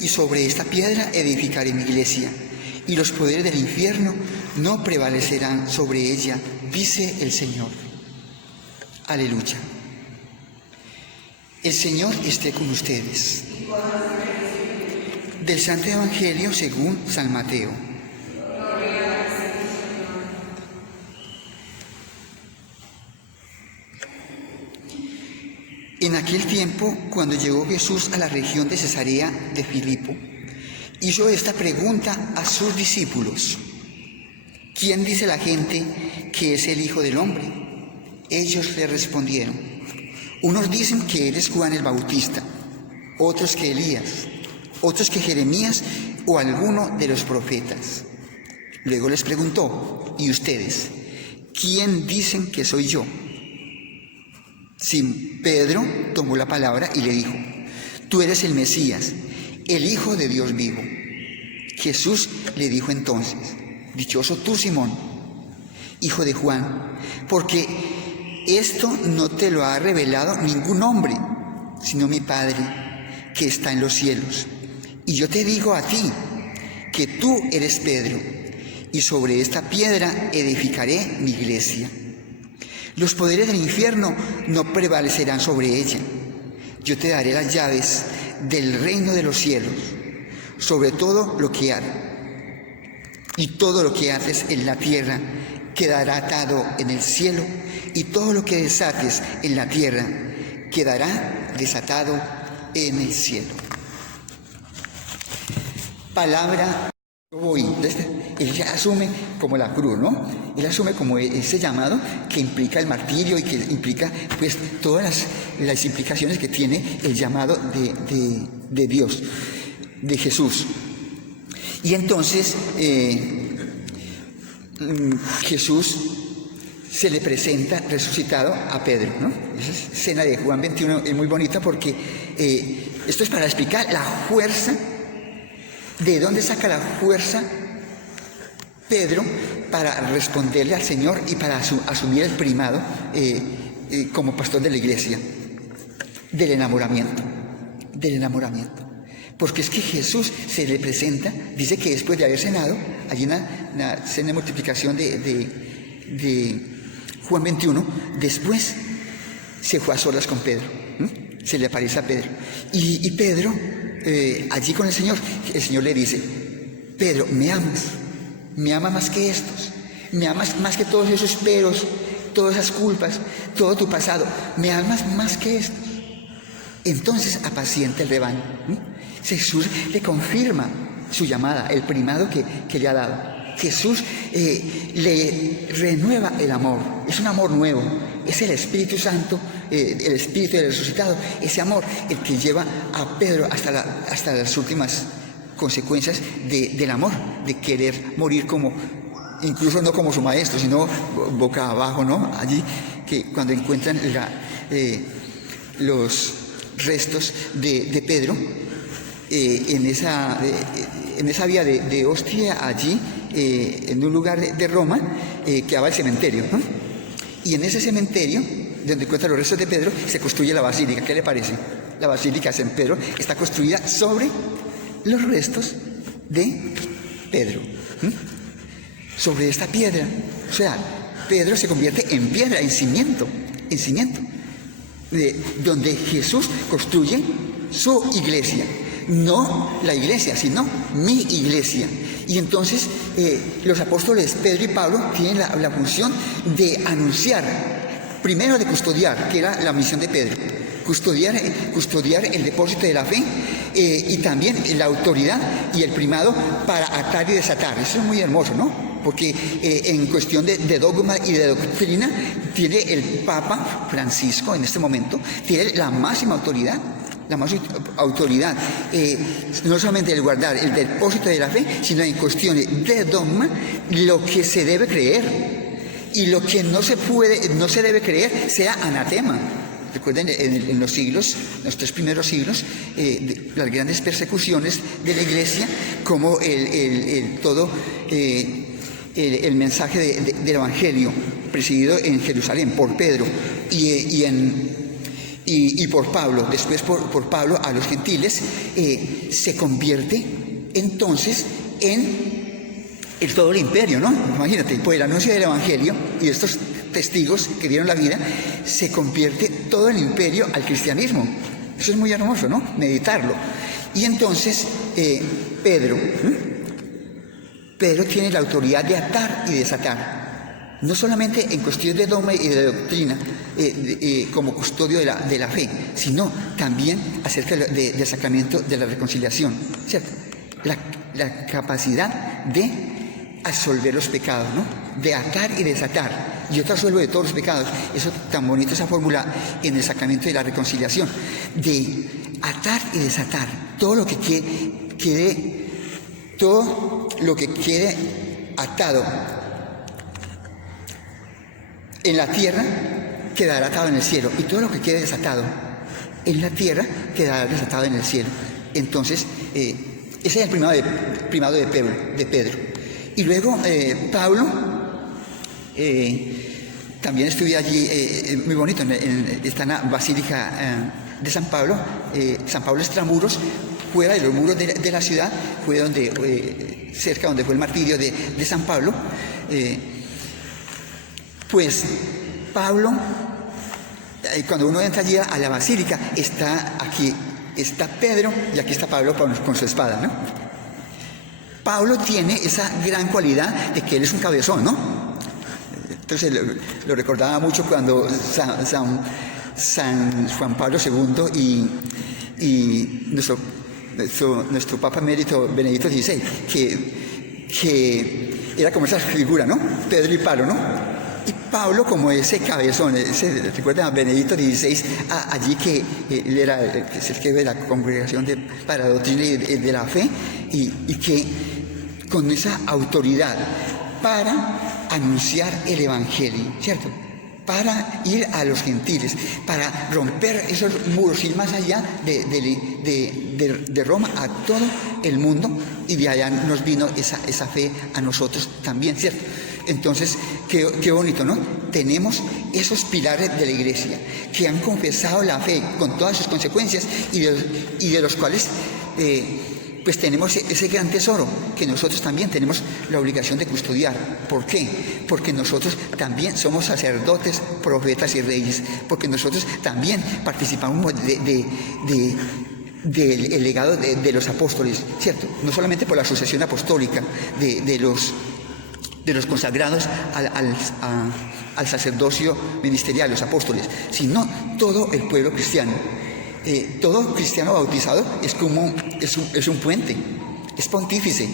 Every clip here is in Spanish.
y sobre esta piedra edificaré mi iglesia, y los poderes del infierno no prevalecerán sobre ella, dice el Señor. Aleluya. El Señor esté con ustedes. Del Santo Evangelio según San Mateo. En aquel tiempo, cuando llegó Jesús a la región de Cesarea de Filipo, hizo esta pregunta a sus discípulos: ¿quién dice la gente que es el Hijo del Hombre? Ellos le respondieron: unos dicen que eres Juan el Bautista, otros que Elías, otros que Jeremías o alguno de los profetas. Luego les preguntó: ¿y ustedes? ¿Quién dicen que soy yo? Pedro tomó la palabra y le dijo: tú eres el Mesías, el Hijo de Dios vivo. Jesús le dijo entonces: dichoso tú, Simón, hijo de Juan, porque esto no te lo ha revelado ningún hombre, sino mi Padre que está en los cielos. Y yo te digo a ti que tú eres Pedro, y sobre esta piedra edificaré mi iglesia. Los poderes del infierno no prevalecerán sobre ella. Yo te daré las llaves del reino de los cielos. Sobre todo lo que y todo lo que haces en la tierra quedará atado en el cielo, y todo lo que desates en la tierra quedará desatado en el cielo. Palabra yo voy. Él ya asume como la cruz, ¿no? Él asume como ese llamado que implica el martirio y que implica pues todas las implicaciones que tiene el llamado de Dios, de Jesús. Y entonces Jesús se le presenta resucitado a Pedro, ¿no? Esa escena de Juan 21 es muy bonita porque esto es para explicar la fuerza. ¿De dónde saca la fuerza Pedro para responderle al Señor y para asumir el primado como pastor de la iglesia? Del enamoramiento. Porque es que Jesús se le presenta, dice que después de haber cenado, hay una cena de multiplicación de Juan 21, después se fue a solas con Pedro, se le aparece a Pedro. Y Pedro, allí con el Señor le dice: Pedro, ¿me amas? ¿Me amas más que estos? ¿Me amas más que todos esos peros, todas esas culpas, todo tu pasado? ¿Me amas más que estos? Entonces apacienta el rebaño. Jesús le confirma su llamada, el primado que le ha dado. Jesús le renueva el amor, es un amor nuevo, es el Espíritu Santo, el Espíritu del resucitado, ese amor el que lleva a Pedro hasta las últimas consecuencias del amor, de querer morir incluso no como su maestro, sino boca abajo, ¿no? Allí que cuando encuentran los restos de Pedro en esa vía de Ostia, allí en un lugar de Roma, quedaba el cementerio, ¿no? Y en ese cementerio, donde encuentran los restos de Pedro, se construye la basílica. ¿Qué le parece? La basílica de San Pedro está construida sobre los restos de Pedro, sobre esta piedra. O sea, Pedro se convierte en piedra, en cimiento, donde Jesús construye su iglesia. No la iglesia, sino mi iglesia. Y entonces los apóstoles Pedro y Pablo tienen la función de anunciar, primero de custodiar, que era la misión de Pedro, custodiar el depósito de la fe, y también la autoridad y el primado para atar y desatar. Eso es muy hermoso, ¿no? Porque en cuestión de dogma y de doctrina tiene el Papa Francisco en este momento, tiene la máxima autoridad, no solamente el guardar el depósito de la fe, sino en cuestiones de dogma, lo que se debe creer y lo que no se debe creer sea anatema. Recuerden, en los 3 primeros siglos, las grandes persecuciones de la iglesia, como el mensaje del Evangelio presidido en Jerusalén por Pedro y y por Pablo, después por Pablo a los gentiles, se convierte entonces en todo el imperio, ¿no? Imagínate, por el anuncio del Evangelio y de estos testigos que dieron la vida, se convierte todo el imperio al cristianismo. Eso es muy hermoso, ¿no? Meditarlo. Y entonces Pedro tiene la autoridad de atar y desatar. No solamente en cuestión de dogma y de doctrina, como custodio de la fe, sino también acerca del sacramento de la reconciliación, ¿cierto? La capacidad de absolver los pecados, ¿no? De atar y desatar. Yo te absuelvo de todos los pecados. Eso tan bonito, esa fórmula en el sacramento de la reconciliación. De atar y desatar. Todo lo que quede atado en la tierra quedará atado en el cielo, y todo lo que quede desatado en la tierra quedará desatado en el cielo. Entonces, ese es el primado de Pedro. Y luego Pablo también estudia allí, muy bonito, está en la Basílica de San Pablo extramuros, fuera de los muros de la ciudad, fue donde, cerca donde fue el martirio de San Pablo. Pues Pablo, cuando uno entra allí a la basílica, está Pedro y aquí está Pablo con su espada, ¿no? Pablo tiene esa gran cualidad de que él es un cabezón, ¿no? Entonces lo recordaba mucho cuando San Juan Pablo II y nuestro Papa Emérito Benedicto XVI, que era como esa figura, ¿no? Pedro y Pablo, ¿no? Y Pablo como ese cabezón, recuerdan a Benedicto XVI, allí que él era el jefe de la congregación para la doctrina de la fe, y que con esa autoridad para anunciar el Evangelio, ¿cierto? Para ir a los gentiles, para romper esos muros, ir más allá de Roma a todo el mundo, y de allá nos vino esa fe a nosotros también, ¿cierto? Entonces, qué bonito, ¿no? Tenemos esos pilares de la Iglesia que han confesado la fe con todas sus consecuencias y de los cuales pues tenemos ese gran tesoro que nosotros también tenemos la obligación de custodiar. ¿Por qué? Porque nosotros también somos sacerdotes, profetas y reyes, porque nosotros también participamos del legado de los apóstoles, ¿cierto? No solamente por la sucesión apostólica de los consagrados al sacerdocio ministerial, los apóstoles, sino todo el pueblo cristiano. Todo cristiano bautizado es un puente, es pontífice,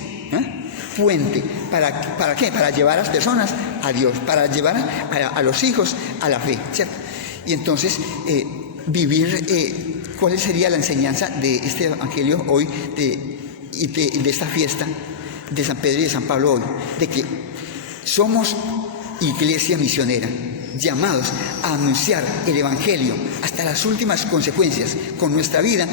puente. ¿Para qué? Para llevar a las personas a Dios, para llevar a los hijos a la fe, ¿cierto? Y entonces vivir, ¿cuál sería la enseñanza de este evangelio hoy, de esta fiesta de San Pedro y de San Pablo hoy? De que somos iglesia misionera, llamados a anunciar el Evangelio hasta las últimas consecuencias con nuestra vida,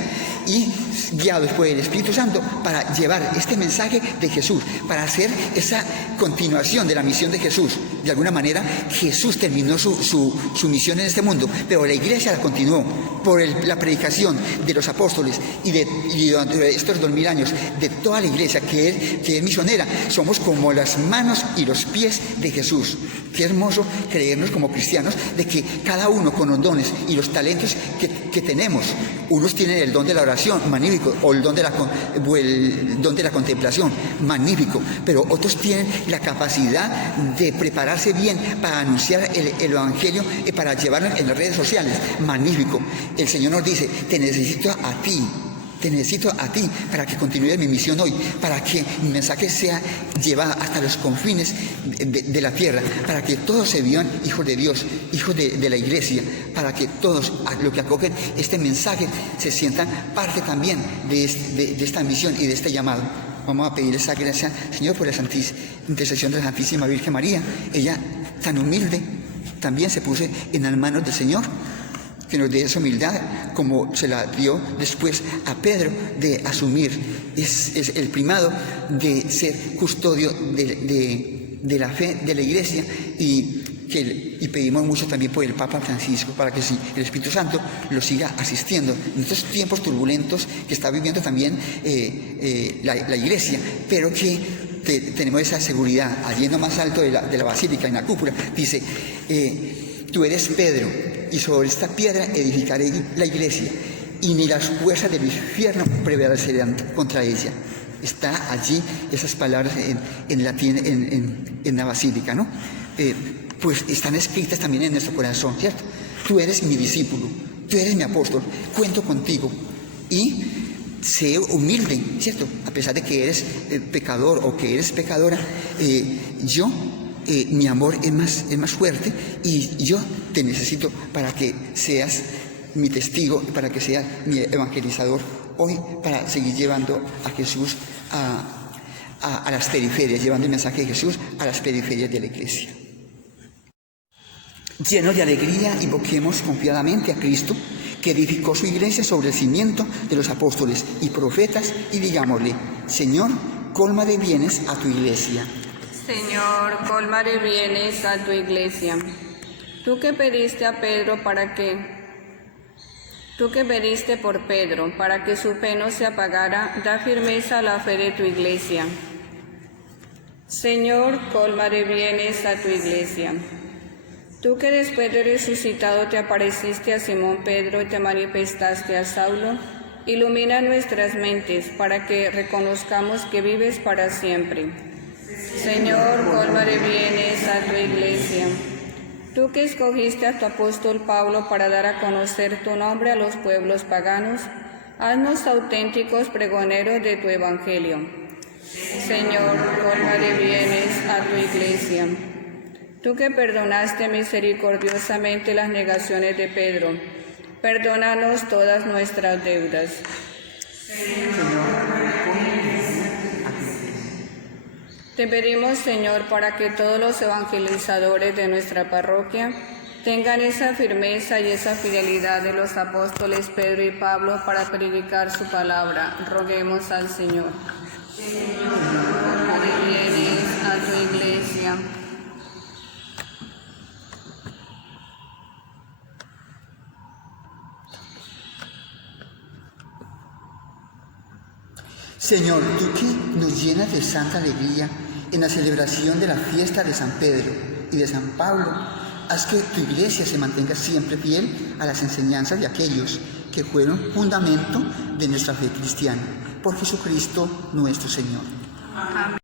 y guiados por el Espíritu Santo para llevar este mensaje de Jesús, para hacer esa continuación de la misión de Jesús. De alguna manera Jesús terminó su misión en este mundo, pero la iglesia la continuó por la predicación de los apóstoles y durante estos 2000 años de toda la iglesia que es misionera. Somos como las manos y los pies de Jesús. Qué hermoso creernos como cristianos de que cada uno con los dones y los talentos que tenemos. Unos tienen el don de la oración, magnífico, o el don de la contemplación, magnífico, pero otros tienen la capacidad de prepararse bien para anunciar el Evangelio y para llevarlo en las redes sociales, magnífico. El Señor nos dice: te necesito a ti para que continúe mi misión hoy, para que mi mensaje sea llevado hasta los confines de la tierra, para que todos se vivan hijos de Dios, hijos de la iglesia, para que todos los que acogen este mensaje se sientan parte también de esta misión y de este llamado. Vamos a pedir esa gracia, Señor, por la intercesión de la Santísima Virgen María. Ella, tan humilde, también se puso en las manos del Señor, que nos dé esa humildad como se la dio después a Pedro, de asumir es el primado, de ser custodio de la fe de la iglesia y y pedimos mucho también por el Papa Francisco, para que el Espíritu Santo lo siga asistiendo en estos tiempos turbulentos que está viviendo también la Iglesia, pero que tenemos esa seguridad. Allí en lo más alto de la basílica, en la cúpula, dice, tú eres Pedro, y sobre esta piedra edificaré la Iglesia, y ni las fuerzas del infierno prevalecerán contra ella. Está allí esas palabras en latín, en la basílica, ¿no? Pues están escritas también en nuestro corazón, ¿cierto? Tú eres mi discípulo, tú eres mi apóstol, cuento contigo. Y sé humilde, ¿cierto? A pesar de que eres pecador o que eres pecadora, mi amor es más fuerte, y yo te necesito para que seas mi testigo, para que seas mi evangelizador hoy, para seguir llevando a Jesús a las periferias, llevando el mensaje de Jesús a las periferias de la Iglesia. Llenos de alegría, invoquemos confiadamente a Cristo, que edificó su Iglesia sobre el cimiento de los apóstoles y profetas, y digámosle: Señor, colma de bienes a tu Iglesia. Señor, colma de bienes a tu Iglesia. Tú que pediste por Pedro, para que su fe no se apagara, da firmeza a la fe de tu Iglesia. Señor, colma de bienes a tu Iglesia. Tú que después de resucitado te apareciste a Simón Pedro y te manifestaste a Saulo, ilumina nuestras mentes para que reconozcamos que vives para siempre. Señor, colma de bienes a tu Iglesia. Tú que escogiste a tu apóstol Pablo para dar a conocer tu nombre a los pueblos paganos, haznos auténticos pregoneros de tu evangelio. Señor, colma de bienes a tu Iglesia. Tú que perdonaste misericordiosamente las negaciones de Pedro, perdónanos todas nuestras deudas. Te pedimos, Señor, para que todos los evangelizadores de nuestra parroquia tengan esa firmeza y esa fidelidad de los apóstoles Pedro y Pablo para predicar su palabra. Roguemos al Señor. Señor, colma de bienes a tu Iglesia. Señor, tú que nos llenas de santa alegría en la celebración de la fiesta de San Pedro y de San Pablo, haz que tu Iglesia se mantenga siempre fiel a las enseñanzas de aquellos que fueron fundamento de nuestra fe cristiana. Por Jesucristo nuestro Señor. Amén.